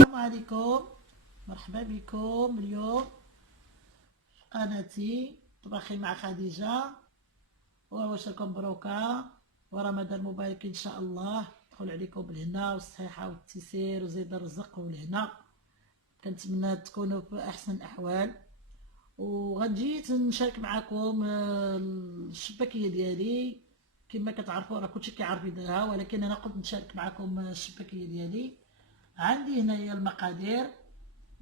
السلام عليكم، مرحبا بكم اليوم في قناتي طباخي مع خديجة. واش راكم بروكا؟ ورمضان مبارك ان شاء الله، دخل عليكم بالهنا والصحيحة والتيسير وزيد الرزق والهنا. كنتمنى تكونوا في احسن الاحوال، وغنجي نشارك معكم الشباكية ديالي. كما كتعرفوا راه كلشي كيعرف يديرها، ولكن انا قلت نشارك معكم الشباكية ديالي. عندي هنايا المقادير: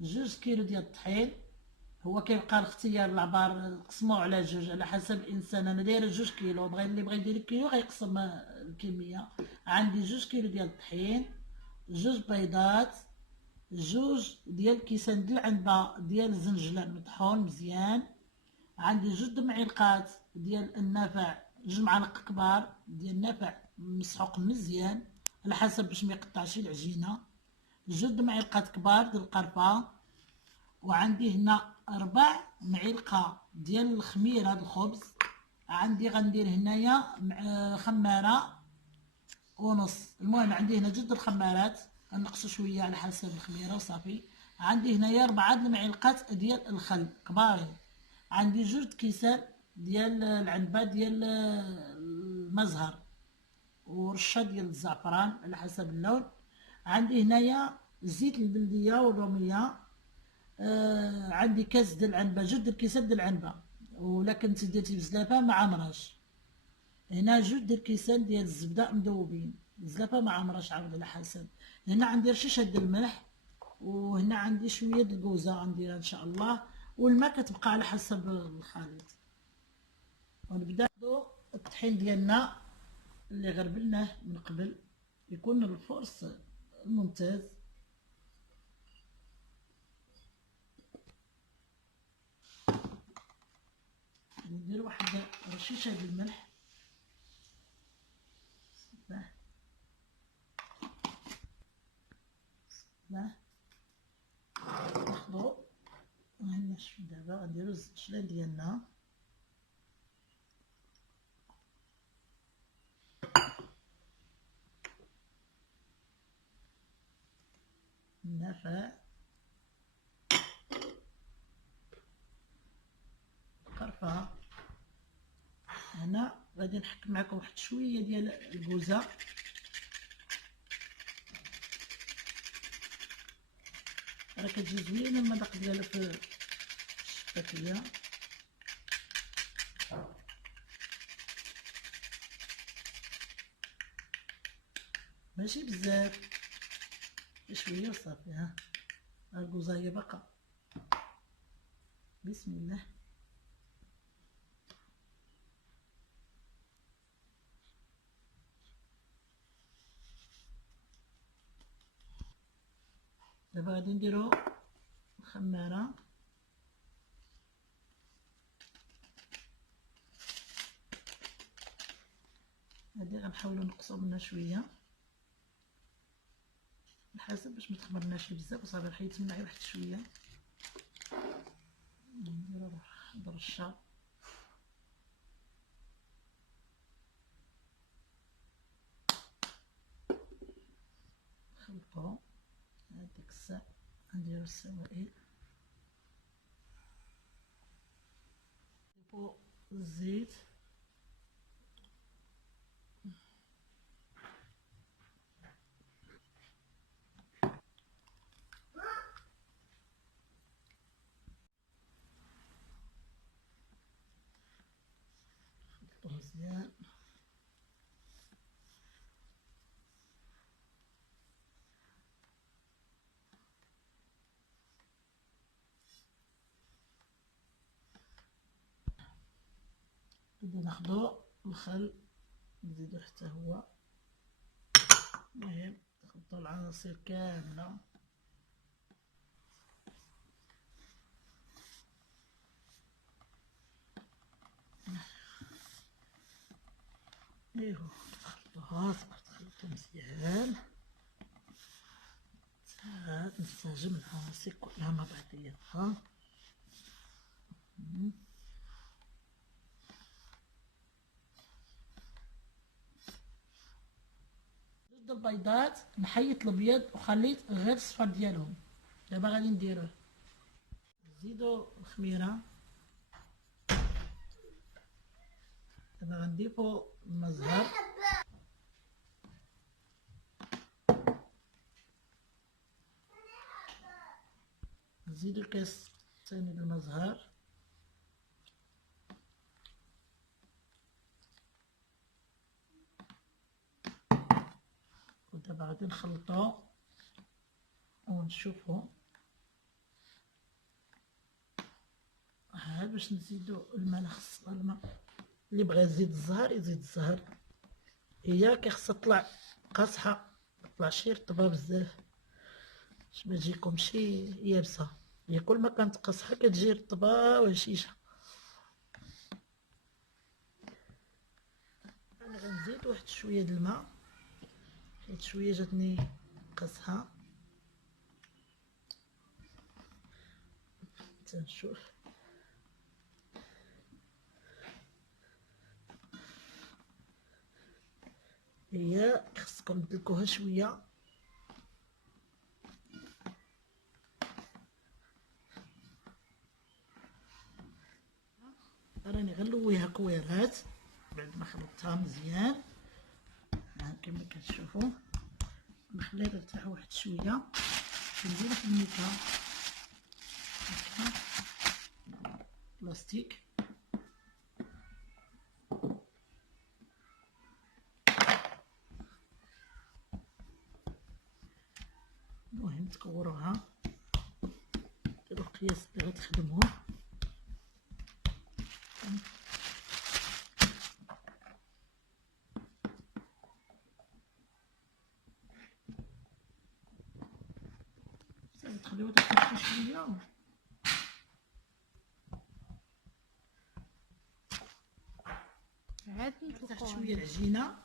2 كيلو ديال الطحين. هو كيبقى الاختيار العبار نقسموه على جوج على حسب الانسان. انا دايره 2 كيلو، اللي بغى يدير كيلو غيقسم الكميه. عندي 2 كيلو ديال الطحين، 2 بيضات، 2 كيسان ديال العنبه ديال الزنجلان مطحون مزيان. عندي 2 معلقات ديال النافع، 2 معالق كبار ديال النافع مسحوق مزيان على حسب باش ما يقطعش العجينه. 2 معلقات كبار ديال القرفه. وعندي هنا 4 معلقة ديال الخميرة د الخبز. عندي غندير هنايا خمارة ونص. المهم عندي هنا 2 الخمارات، غنقصو شوية على حسب الخميرة وصافي. عندي هنايا 4 المعلقات ديال الخل كبارين. عندي 2 كيسان ديال العنبة ديال المزهر، ورشة ديال الزعفران على حسب اللون. عندي هنايا زيت البلدية والرومية. عندي كاس ديال العنبه، 2 الكيسان ديال العنبه، ولا كنتي درتي بزلافه ما عمرهاش. هنا 2 الكيسان ديال الزبده مذوبين، الزلافه ما عمرهاش عاود على حسب. هنا عندي رشيشه ديال الملح، وهنا عندي شويه د الكوزه غنديرها ان شاء الله، والماء كتبقى على حسب الخليط. ونبدا الطحين ديالنا اللي غربلناه من قبل، يكون الفرص ممتاز. ندير واحد رشيشه ديال الملح. لا ناخدو نشوف دابا غنديرو الشلال ديالنا. النافع، القرفة. هنا غادي نحك معكم واحد شويه ديال الكوزه. راه كتجي زوينه المذاق ديالها في الشباكيه. ماشي بزاف، شويه وصافي. ها الكوزه هي باقا. بسم الله. دابا غادي نديرو الخماره. هادي غنحاولو نقصو منها شويه على حسب باش ما تخمرناش بزاف وصافي. حيدت منها واحد شويه. نديرو واحد الرشه. نخلطو هاديك الساعه. نديرو السوائل فوق الزيت. نخلطو مزيان. نبداو ناخدو الخل نزيدو حتى هو. المهم نخلطو العناصر كامله. ايوا نخلطوها، تخلطو مزيان حتى تنسجم العناصر كلها مع بعضياتها. زيد البيضات، نحيت الابيض وخليت غير الصفر ديالهم. دابا غادي نديروه، نزيدو الخميره. دابا غنضيفو الماء الزهر، نزيدو كاس ثاني د الماء الزهر، ودابا غادي نخلطو ونشوفو. ها باش نزيدو الماء، خصنا الماء، اللي بغى يزيد الزهر يزيد الزهر. هي كيخصها تطلع قاصحه، متطلعش رطبه بزاف باش ما تجيكمش يابسه. هي كل ما كانت قاصحه كتجي رطبه وهشيشه. انا غنزيد واحد شويه د الماء حيت شويه جاتني قاصحه. تنشوف هي خصكم تدلكوها شويه. راني غنلويها كويرات بعد ما خلطتها مزيان. كما كتشوفوا نخليها ترتاح واحد شويه، نزيد حميتها هكا بلاستيك. المهم تكوروها، ديروا القياس اللي غتخدموه. تخليوها ترتاح شويه. عاد نطلقوها شويه العجينه،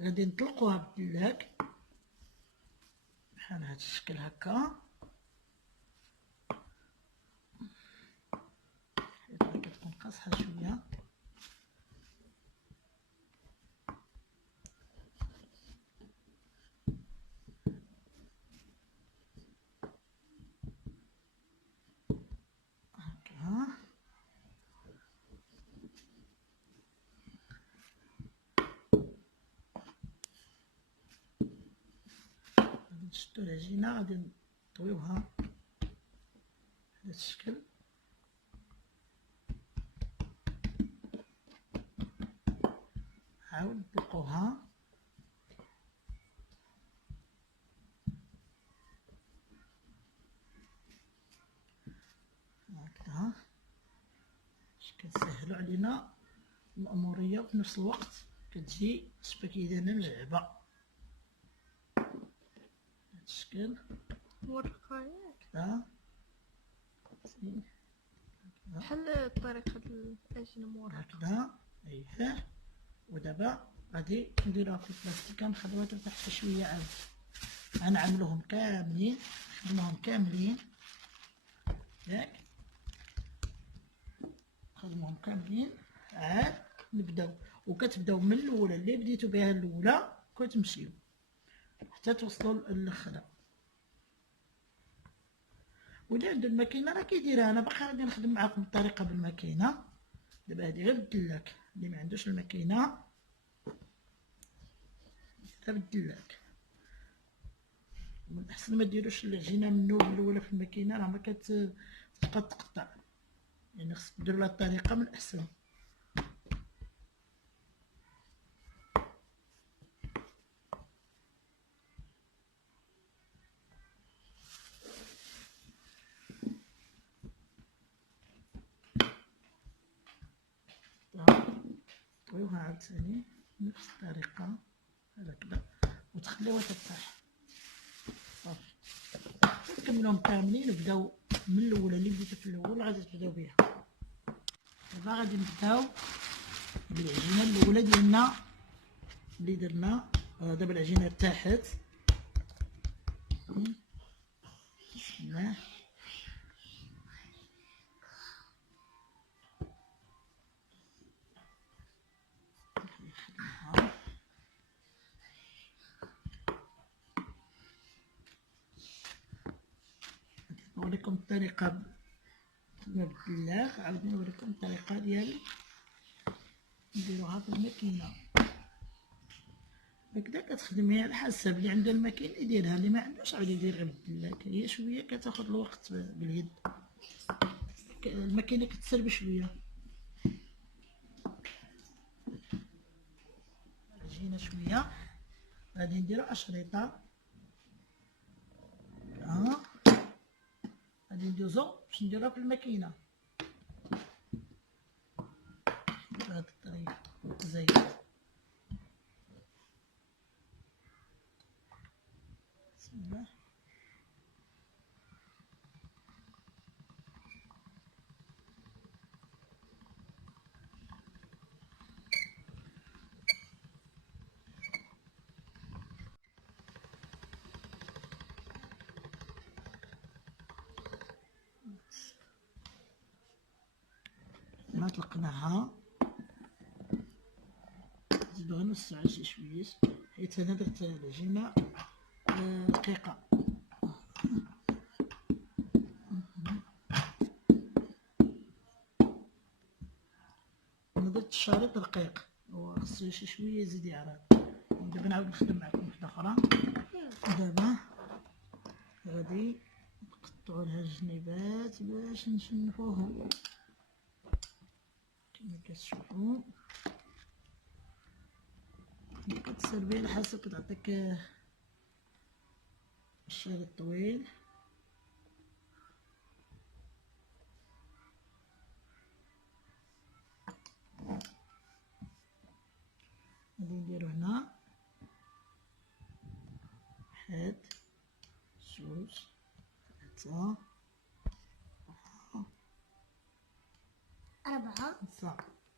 غادي نطلقوها بالدلاك بحال هاد الشكل هكا. حيت كتكون قاصحه شويه. هكا غادي نشدو العجينه، غادي نطويوها بهذا الشكل. عاود نطلقوها هكذا باش كتسهلوا علينا المأمورية، وفي نفس الوقت كتجي شبه كيدانا مجعبة بهذا الشكل. ورقة ياك هكذا بحال طريقة العجينة مورقة هكذا. اييه. ودابا غادي نديروها في البلاستيكه، نخليوها ترتاح شي شويه. عاد غنعملوهم كاملين، نخدموهم كاملين ياك، نخدموهم كاملين. عاد نبداو، وكتبداو من الاولى اللي بديتو بها الاولى كتمشيو حتى توصلوا للاخرى. واللي عنده الماكينه راه كيديرها. انا باقا غادي نخدم معاكم الطريقه بالماكينه. دابا هادي غير بالدلاك، اللي ما عندوش الماكينه غير بالدلاك. من الاحسن ما ديروش العجينه من الاولى في الماكينه، راه ما كتبقى تقطع. يعني خصك ديروا لها الطريقه من الاحسن. طويوها عاوتاني بنفس الطريقه هكذا وتخليوها ترتاح صافي. نكملوهم كاملين وبداو من الاولى اللي بديتو في الاول غادي تبداو بها. دابا غادي نبداو بالعجينه الاولى ديالنا اللي درنا. دابا العجينه ارتاحت. بسم الله. نوريكم الطريقة ما بالله، عاود نوريكم الطريقة ديال نديروها في الماكينة. هكذا كتخدمي على حسب اللي عنده الماكينة يديرها، اللي ما عندوش عاود يدير غير بالدلاك. هي شوية كتاخد الوقت باليد، الماكينة كتسرب شوية. جينا شوية غادي نديرو أشريطة غادي ندوزو باش نديروها في الماكينة بهاد الطريقة زي بسم الله. ما طلقناها نزيدو غنوسعها شي شوية حيت انا درت العجينة رقيقة. انا درت الشريط رقيق وخصو شي شوية يزيد يعرض. دابا نعاود نخدم معكم وحدة أخرى. دابا غادي نقطعو لها الجنيبات باش نشنفوهم كما كتشوفوا. كتسربي على حسب كتعطيك الشريط طويل. غادي نديرو هنا واحد جوج ثلاثة أربعة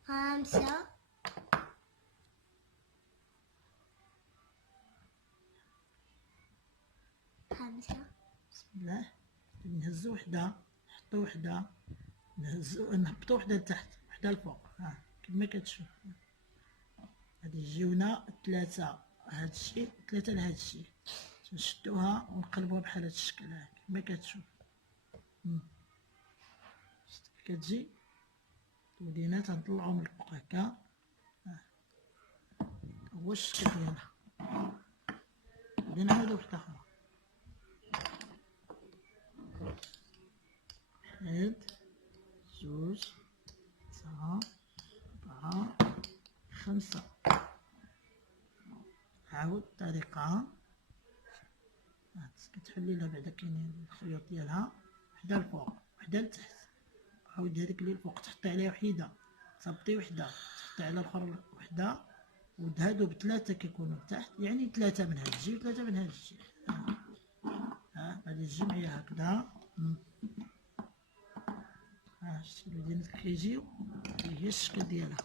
خمسة خمسة بسم الله. نهزو وحدة نحطو وحدة نهزو نهبطو وحدة لتحت وحدة لفوق كما كتشوف. غادي يجيونا ثلاثة هادشي ثلاثة لهادشي نشدوها ونقلبوها بحال هاد الشكل كما كتشوف. كتجي الودينات غنطلعو من الفوق هكا هو الشكل ديالها. غادي نعاودو وحدة أخرى واحد جوج تسعة أربعة خمسة. عاود الطريقة كتحلي لها بعدا كاينين الخيوط ديالها وحدة لفوق وحدة لتحت. عاود هاديك اللي الفوق تحطي عليها وحيدة تصبطي وحدة تحطي على الأخرى وحدة وهادو بثلاثة كيكونوا لتحت يعني ثلاثة من هاد الجهة وثلاثة من هاد الجهة. غادي تجمعي هكذا. شتي الودينات كيجيو هي الشكل ديالها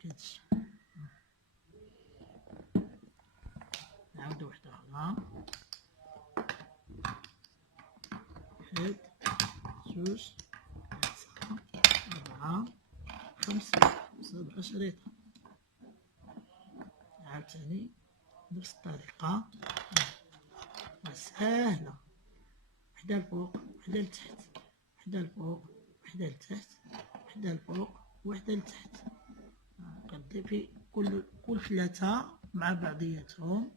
كتجي. نعاودو وحدة أخرى واحد جوج ثلاثة أربعة خمسة سبعة شريطة. عاوتاني نفس الطريقة سهلة وحدة الفوق وحدة لتحت وحدة الفوق وحدة لتحت وحدة الفوق وحدة لتحت. كتضيفي كل ثلاثة مع بعضياتهم.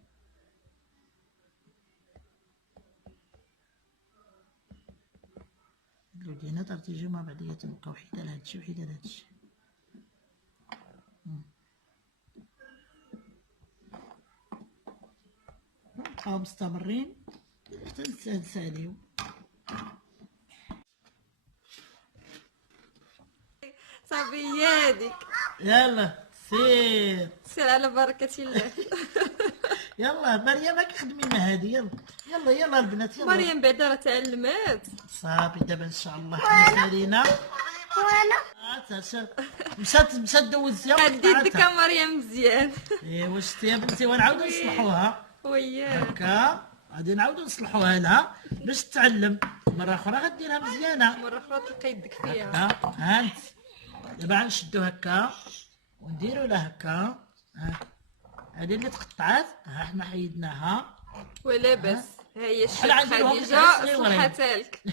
الودينات راه تيجيو مع بعضياتهم بقاو وحيدة لهادشي وحيدة لهادشي. نبقاو مستمرين حتى نساليو. صافي ياديك يلا سير سير على بركة الله. يلا مريم هاك خدمي لنا هادي. يلا يلا البنات يلا. مريم بعدا راه تعلمات صافي دابا ان شاء الله حنا سالينا. مشات دوز يا عدي يدك مريم مزيان. ايوا شتي يا بنتي ونعاودو نصلحوها وياك هكا. غادي نعاودو نصلحوها لها باش تتعلم مرة أخرى غديرها مزيانة. مرة أخرى تلقى يدك فيها. هكا هانت دابا غنشدو هكا ونديرو لها هكا. هادي اللي تقطعات حنا حيدناها ولا بس ها هي بحال الشيف عندي الوقت خديجه عسري صحتها لك.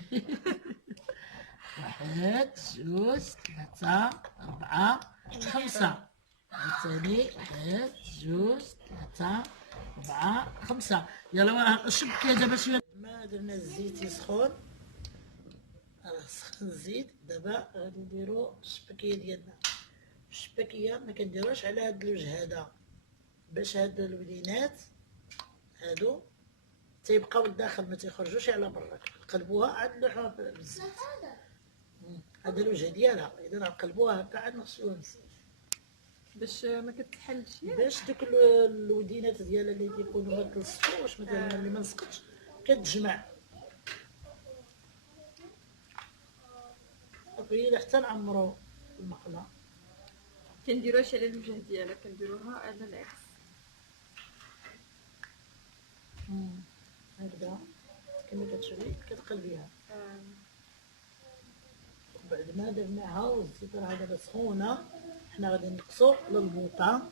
1 2 3 4 5. عاوتاني 1 2 3 4 5. يلا شبكي دابا شويه. ما درنا الزيت يسخن، راه سخن الزيت. دابا غادي نديرو الشبكيه ديالنا. الشبكيه ما كنديروهاش على هاد الوجه هذا، باش هاد الولينات هادو تيبقاو لداخل ما تيخرجوش على برا. نقلبوها عاد نلوحوها بالزيت. هذا الوجه ديالها، اذا نقلبوها هكا عاد نغسلوها بالزيت باش ما كتحلش ياك. باش دوك الودينات ديالها اللي كيكونوا ما تلصقوش مثلا اللي ما نسقطش كتجمع. صافي حتى نعمرو المقله. كنديروهاش على الوجه ديالها، كنديروها على العكس. هكذا كما كتشوفي كتقلبيها. بعد ما درناها والزيت راه دابا سخونه، حنا غادي نقصو للبوطه.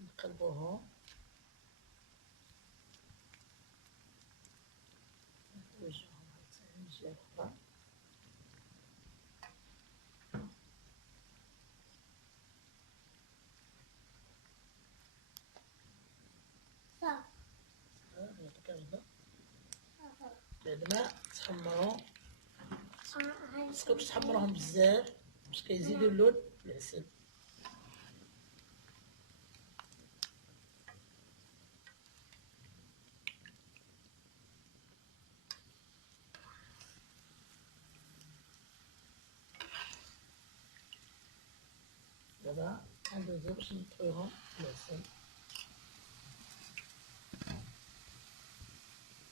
نقلبوهم نوجههم عاوتاني من الجهه الاخرى. بعد ما تحمروا متبقاوش تحمروهم بزاف باش كيزيدوا اللون العسل. دابا غندوزو باش نطفيوهم العسل.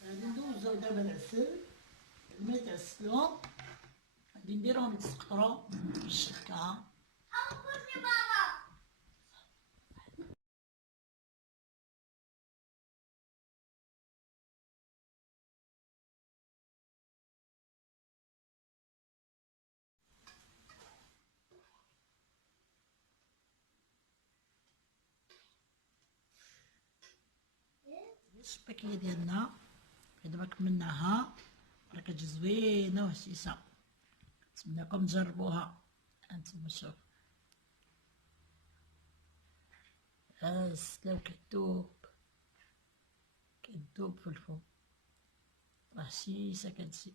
غادي ندوزو دابا العسل. ما يتعسلوا غادي نديروهم يتسقطروا بالشبكه. الشبكيه ديالنا دابا كملناها، راه كتجي زوينه وهشيشه. نتمنىكم تجربوها. انتم شوف هاسله وكتذوب في الفم، راه هشيشه كتجي.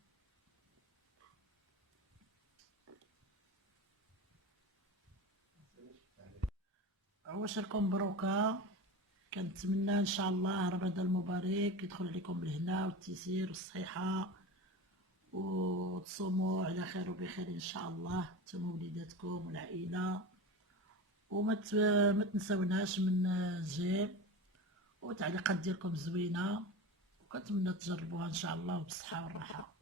عواشركم مبروكه. كنتمنى ان شاء الله رمضان المبارك يدخل عليكم بالهنا والتيسير والصحه، وتصوموا على خير وبخير ان شاء الله نتوما وليداتكم والعائله. وما تنساوناش من الجيم وتعليقات ديالكم زوينه، وكنتمنى تجربوها ان شاء الله وبالصحه والراحه.